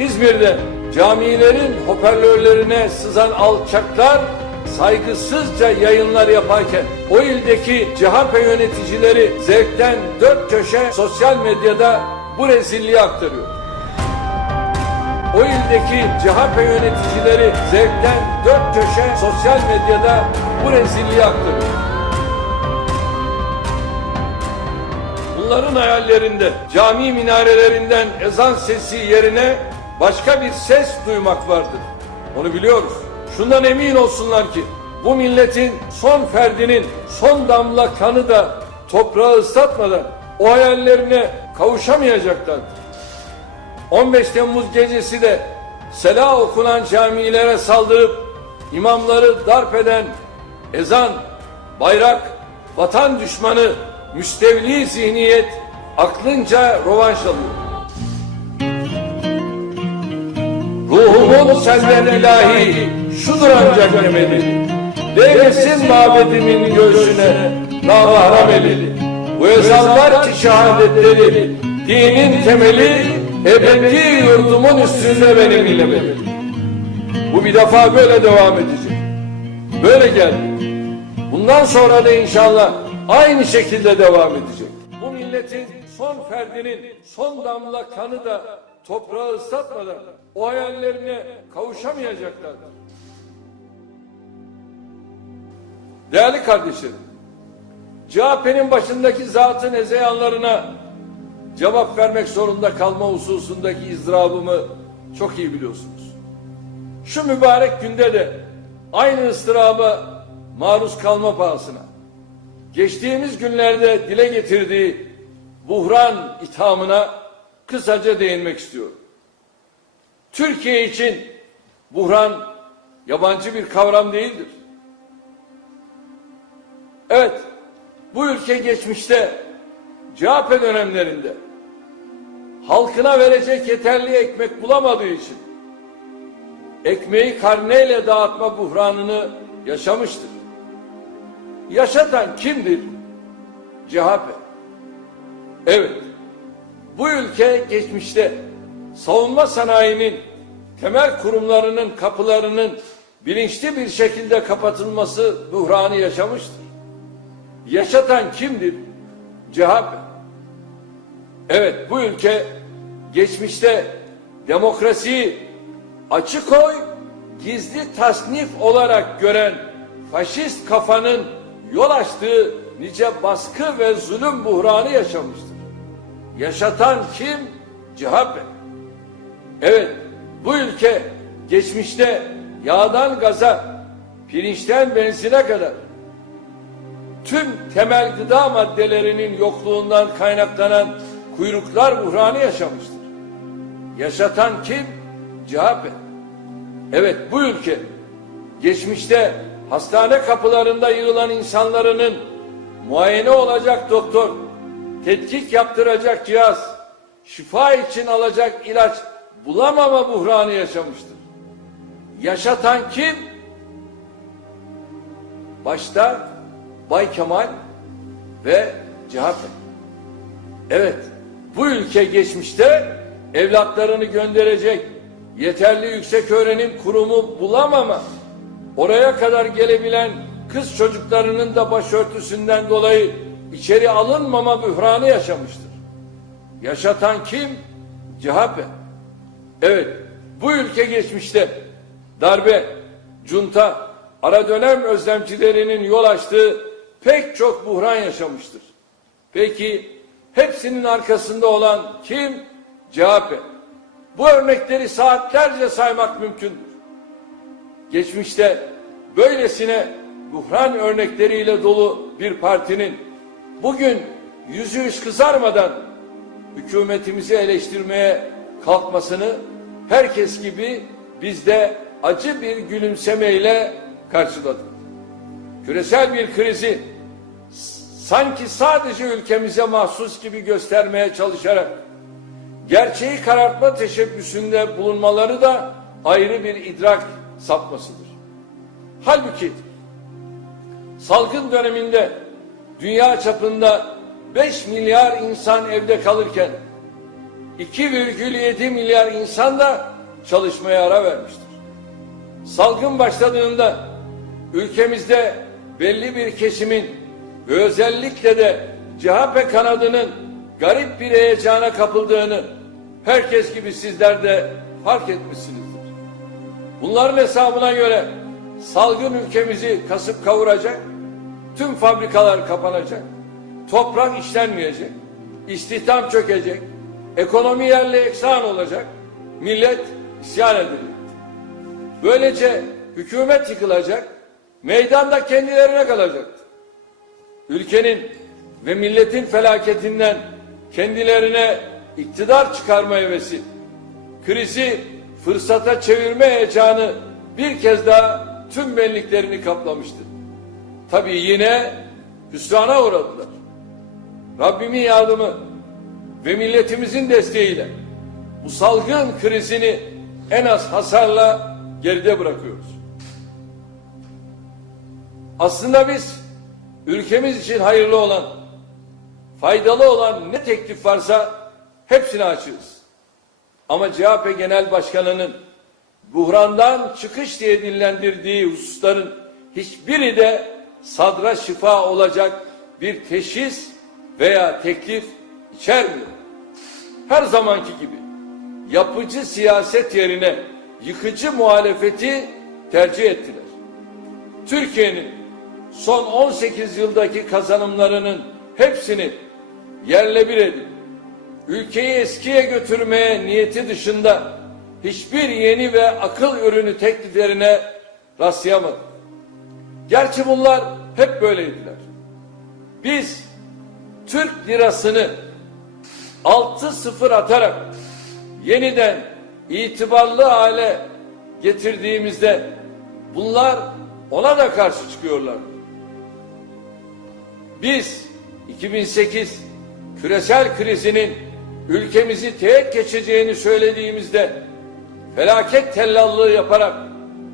İzmir'de camilerin hoparlörlerine sızan alçaklar saygısızca yayınlar yaparken o ildeki CHP yöneticileri zevkten dört köşe sosyal medyada bu rezilliği aktarıyor. O ildeki CHP yöneticileri zevkten dört köşe sosyal medyada bu rezilliği aktarıyor. Bunların hayallerinde cami minarelerinden ezan sesi yerine başka bir ses duymak vardır. Onu biliyoruz. Şundan emin olsunlar ki bu milletin son ferdinin son damla kanı da toprağı ıslatmadan o hayallerine kavuşamayacaklardır. 15 Temmuz gecesi de sela okunan camilere saldırıp imamları darp eden ezan, bayrak, vatan düşmanı, müstevli zihniyet aklınca rovanş alıyor. Ruhumun senden ilahi şudur ancak demeli. Değmesin mabedimin göğsüne navahram eli. Bu ezanlar ki şehadetleri dinin temeli ebedi yurdumun üstünde benim ilemeli. Bu bir defa böyle devam edecek. Böyle geldi. Bundan sonra da inşallah aynı şekilde devam edecek. Bu milletin son ferdinin son damla kanı da toprağı ıslatmadan o hayallerine kavuşamayacaklardır. Değerli kardeşlerim, CHP'nin başındaki zatın ezeyanlarına cevap vermek zorunda kalma hususundaki izdırabımı çok iyi biliyorsunuz. Şu mübarek günde de aynı ıstıraba maruz kalma pahasına geçtiğimiz günlerde dile getirdiği buhran ithamına kısaca değinmek istiyorum. Türkiye için buhran yabancı bir kavram değildir. Evet, bu ülke geçmişte CHP dönemlerinde halkına verecek yeterli ekmek bulamadığı için ekmeği karneyle dağıtma buhranını yaşamıştır. Yaşatan kimdir? CHP. Evet, bu ülke geçmişte savunma sanayinin temel kurumlarının kapılarının bilinçli bir şekilde kapatılması buhranı yaşamıştır. Yaşatan kimdir? CHP. Evet bu ülke geçmişte demokrasiyi açık oy gizli tasnif olarak gören faşist kafanın yol açtığı nice baskı ve zulüm buhranı yaşamıştır. Yaşatan kim? CHP. Evet bu ülke geçmişte yağdan gaza, pirinçten benzine kadar tüm temel gıda maddelerinin yokluğundan kaynaklanan kuyruklar buhranı yaşamıştır. Yaşatan kim? CHP. Evet bu ülke geçmişte hastane kapılarında yığılan insanların muayene olacak doktor, tetkik yaptıracak cihaz, şifa için alacak ilaç bulamama buhranı yaşamıştır. Yaşatan kim? Başta Bay Kemal ve CHP. Evet, bu ülke geçmişte evlatlarını gönderecek yeterli yüksek öğrenim kurumu bulamama, oraya kadar gelebilen kız çocuklarının da başörtüsünden dolayı içeri alınmama bühranı yaşamıştır. Yaşatan kim? CHP. Evet, bu ülke geçmişte darbe, junta, ara dönem özlemcilerinin yol açtığı pek çok buhran yaşamıştır. Peki hepsinin arkasında olan kim? CHP. Bu örnekleri saatlerce saymak mümkündür. Geçmişte böylesine buhran örnekleriyle dolu bir partinin bugün yüzü hiç kızarmadan hükümetimizi eleştirmeye kalkmasını herkes gibi biz de acı bir gülümsemeyle karşıladık. Küresel bir krizi sanki sadece ülkemize mahsus gibi göstermeye çalışarak gerçeği karartma teşebbüsünde bulunmaları da ayrı bir idrak sapmasıdır. Halbuki salgın döneminde dünya çapında 5 milyar insan evde kalırken 2,7 milyar insan da çalışmaya ara vermiştir. Salgın başladığında ülkemizde belli bir kesimin ve özellikle de CHP kanadının garip bir heyecana kapıldığını herkes gibi sizler de fark etmişsinizdir. Bunların hesabına göre salgın ülkemizi kasıp kavuracak, tüm fabrikalar kapanacak, toprak işlenmeyecek, istihdam çökecek, ekonomi yerle eksan olacak, millet isyan edecek. Böylece hükümet yıkılacak, meydanda kendilerine kalacaktı. Ülkenin ve milletin felaketinden kendilerine iktidar çıkarma hevesi, krizi fırsata çevirme heyecanı bir kez daha tüm benliklerini kaplamıştır. Tabii yine hüsrana uğradılar. Rabbimin yardımı ve milletimizin desteğiyle bu salgın krizini en az hasarla geride bırakıyoruz. Aslında biz ülkemiz için hayırlı olan, faydalı olan ne teklif varsa hepsini açığız. Ama CHP Genel Başkanı'nın buhrandan çıkış diye dinlendirdiği hususların hiçbiri de sadra şifa olacak bir teşhis veya teklif içermiyor. Her zamanki gibi yapıcı siyaset yerine yıkıcı muhalefeti tercih ettiler. Türkiye'nin son 18 yıldaki kazanımlarının hepsini yerle bir edip ülkeyi eskiye götürmeye niyeti dışında hiçbir yeni ve akıl ürünü tekliflerine rastlayamadık. Gerçi bunlar hep böyleydiler. Biz Türk lirasını 6-0 atarak yeniden itibarlı hale getirdiğimizde bunlar ona da karşı çıkıyorlardı. Biz 2008 küresel krizinin ülkemizi tek geçeceğini söylediğimizde felaket tellallığı yaparak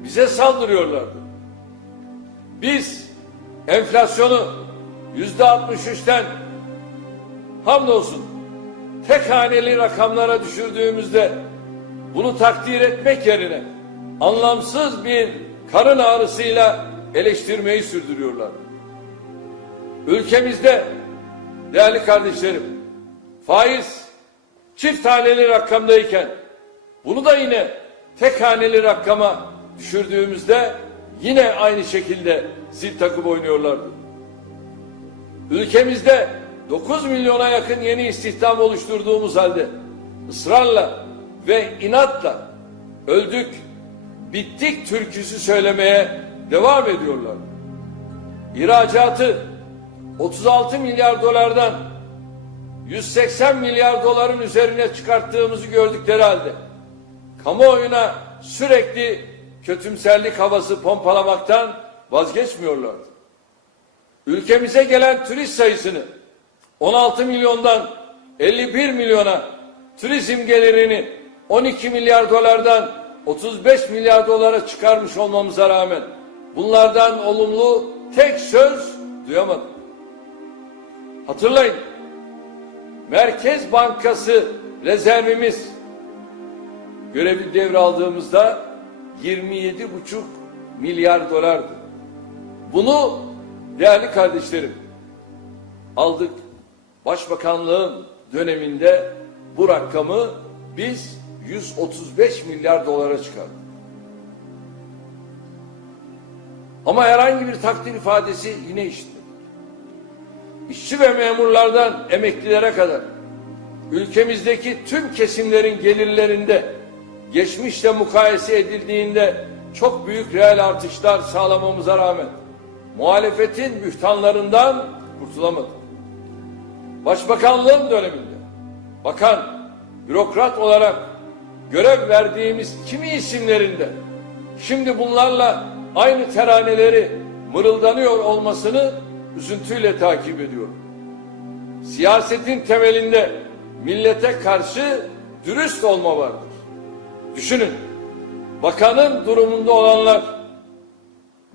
bize saldırıyorlardı. Biz enflasyonu yüzde 63'ten hamdolsun tek haneli rakamlara düşürdüğümüzde bunu takdir etmek yerine anlamsız bir karın ağrısıyla eleştirmeyi sürdürüyorlar. Ülkemizde değerli kardeşlerim faiz çift haneli rakamdayken bunu da yine tek haneli rakama düşürdüğümüzde yine aynı şekilde zil takıp oynuyorlardı. Ülkemizde 9 milyona yakın yeni istihdam oluşturduğumuz halde ısrarla ve inatla öldük, bittik türküsü söylemeye devam ediyorlar. İhracatı 36 milyar dolardan 180 milyar doların üzerine çıkarttığımızı gördükleri halde kamuoyuna sürekli kötümserlik havası pompalamaktan vazgeçmiyorlardı. Ülkemize gelen turist sayısını 16 milyondan 51 milyona, turizm gelirini 12 milyar dolardan 35 milyar dolara çıkarmış olmamıza rağmen bunlardan olumlu tek söz duyamadım. Hatırlayın. Merkez Bankası rezervimiz görevi devraldığımızda 27,5 milyar dolardı. Bunu değerli kardeşlerim aldık. Başbakanlığın döneminde bu rakamı biz 135 milyar dolara çıkardık. Ama herhangi bir takdir ifadesi yine işitmedik. İşçi ve memurlardan emeklilere kadar ülkemizdeki tüm kesimlerin gelirlerinde geçmişle mukayese edildiğinde çok büyük reel artışlar sağlamamıza rağmen muhalefetin mühtanlarından kurtulamadık. Başbakanlığım döneminde bakan, bürokrat olarak görev verdiğimiz kimi isimlerinde şimdi bunlarla aynı teraneleri mırıldanıyor olmasını üzüntüyle takip ediyorum. Siyasetin temelinde millete karşı dürüst olma vardır. Düşünün, bakanın durumunda olanlar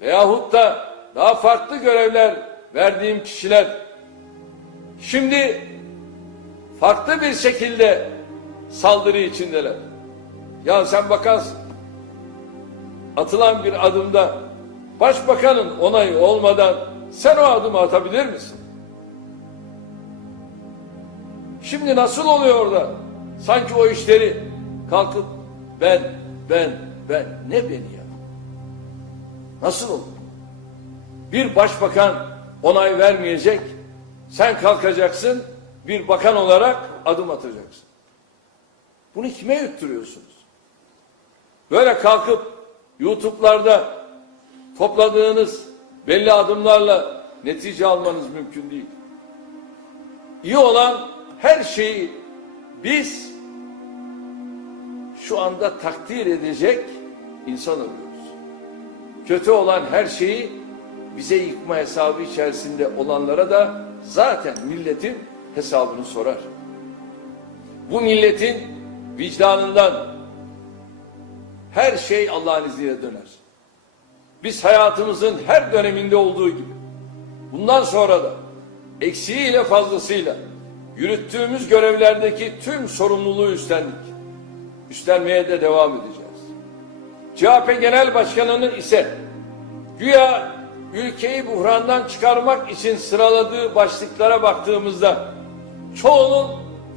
veyahut da daha farklı görevler verdiğim kişiler şimdi farklı bir şekilde saldırı içindeler. Ya sen bakarsın. Atılan bir adımda başbakanın onayı olmadan sen o adımı atabilir misin? Şimdi nasıl oluyor orada? Sanki o işleri kalkıp ben, ben, ben, ne beni ya? Nasıl olur? Bir başbakan onay vermeyecek, sen kalkacaksın, bir bakan olarak adım atacaksın. Bunu kime yutturuyorsunuz? Böyle kalkıp YouTube'larda topladığınız belli adımlarla netice almanız mümkün değil. İyi olan her şeyi biz şu anda takdir edecek insan arıyoruz. Kötü olan her şeyi bize yıkma hesabı içerisinde olanlara da zaten milletin hesabını sorar. Bu milletin vicdanından her şey Allah'ın izniyle döner. Biz hayatımızın her döneminde olduğu gibi bundan sonra da eksiğiyle fazlasıyla yürüttüğümüz görevlerdeki tüm sorumluluğu üstlendik. Üstlenmeye de devam edeceğiz. CHP Genel Başkanı'nın ise güya ülkeyi buhrandan çıkarmak için sıraladığı başlıklara baktığımızda çoğunun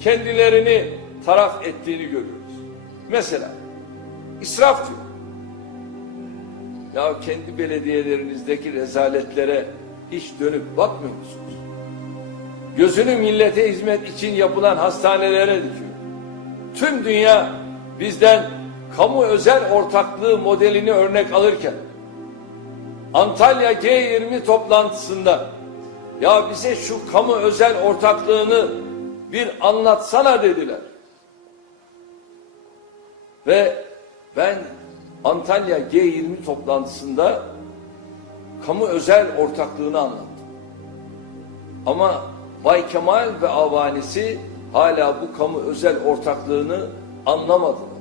kendilerini taraf ettiğini görüyoruz. Mesela israf diyor. Ya kendi belediyelerinizdeki rezaletlere hiç dönüp bakmıyor musunuz? Gözünü millete hizmet için yapılan hastanelere dikiyor. Tüm dünya bizden kamu özel ortaklığı modelini örnek alırken Antalya G20 toplantısında ya bize şu kamu özel ortaklığını bir anlatsana dediler. Ve ben Antalya G20 toplantısında kamu özel ortaklığını anlattım. Ama Bay Kemal ve avanisi hala bu kamu özel ortaklığını anlamadılar.